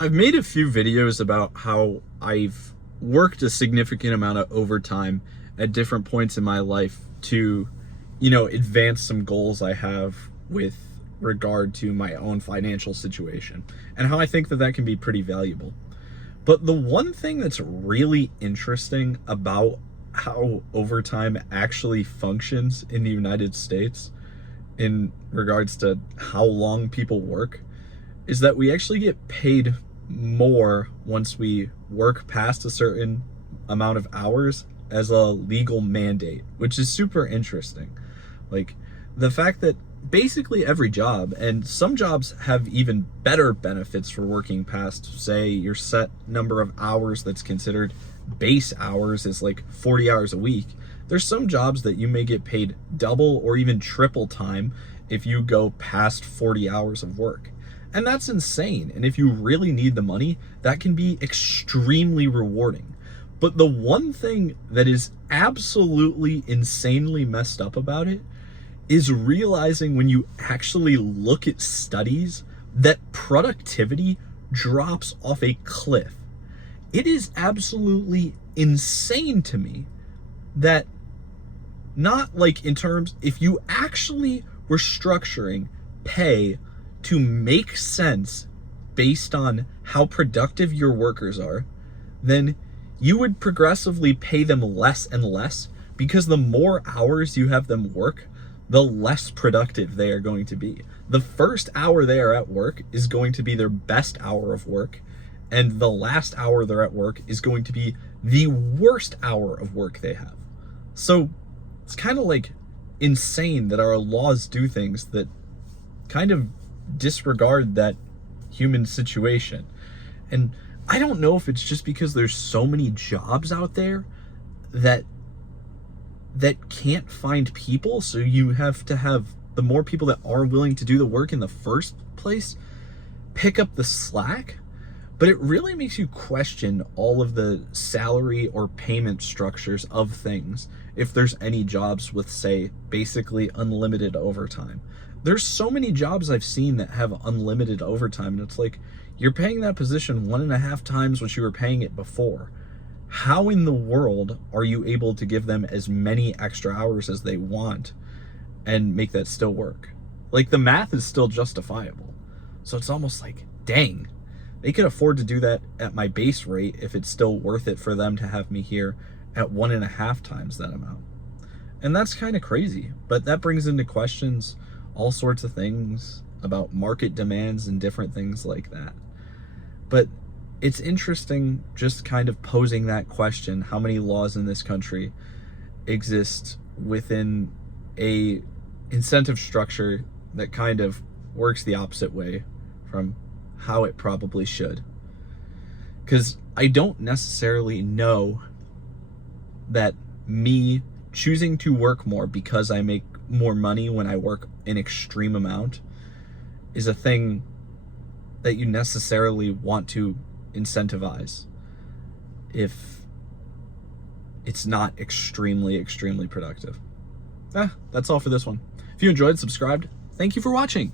I've made a few videos about how I've worked a significant amount of overtime at different points in my life to, advance some goals I have with regard to my own financial situation and how I think that that can be pretty valuable. But the one thing that's really interesting about how overtime actually functions in the United States in regards to how long people work is that we actually get paid more once we work past a certain amount of hours as a legal mandate, which is super interesting. Like the fact that basically every job, and some jobs have even better benefits for working past, say, your set number of hours that's considered base hours is like 40 hours a week. There's some jobs that you may get paid double or even triple time if you go past 40 hours of work. And that's insane. And if you really need the money, that can be extremely rewarding. But the one thing that is absolutely insanely messed up about it is realizing when you actually look at studies that productivity drops off a cliff. It is absolutely insane to me that, not like in terms, if you actually were structuring pay to make sense based on how productive your workers are, then you would progressively pay them less and less, because the more hours you have them work, the less productive they are going to be. The first hour they are at work is going to be their best hour of work, and the last hour they're at work is going to be the worst hour of work they have. So it's kind of like insane that our laws do things that kind of disregard that human situation. And I don't know if it's just because there's so many jobs out there that can't find people, so you have to have the more people that are willing to do the work in the first place pick up the slack. But it really makes you question all of the salary or payment structures of things if there's any jobs with, say, basically unlimited overtime. There's so many jobs I've seen that have unlimited overtime, and it's like, you're paying that position 1.5 times what you were paying it before. How in the world are you able to give them as many extra hours as they want and make that still work? Like, the math is still justifiable. So it's almost like, dang, they could afford to do that at my base rate if it's still worth it for them to have me here at 1.5 times that amount. And that's kind of crazy, but that brings into questions all sorts of things about market demands and different things like that. But it's interesting just kind of posing that question, how many laws in this country exist within a incentive structure that kind of works the opposite way from how it probably should. Because I don't necessarily know that me choosing to work more because I make more money when I work an extreme amount is a thing that you necessarily want to incentivize if it's not extremely productive. That's all for this one. If you enjoyed, subscribed. Thank you for watching.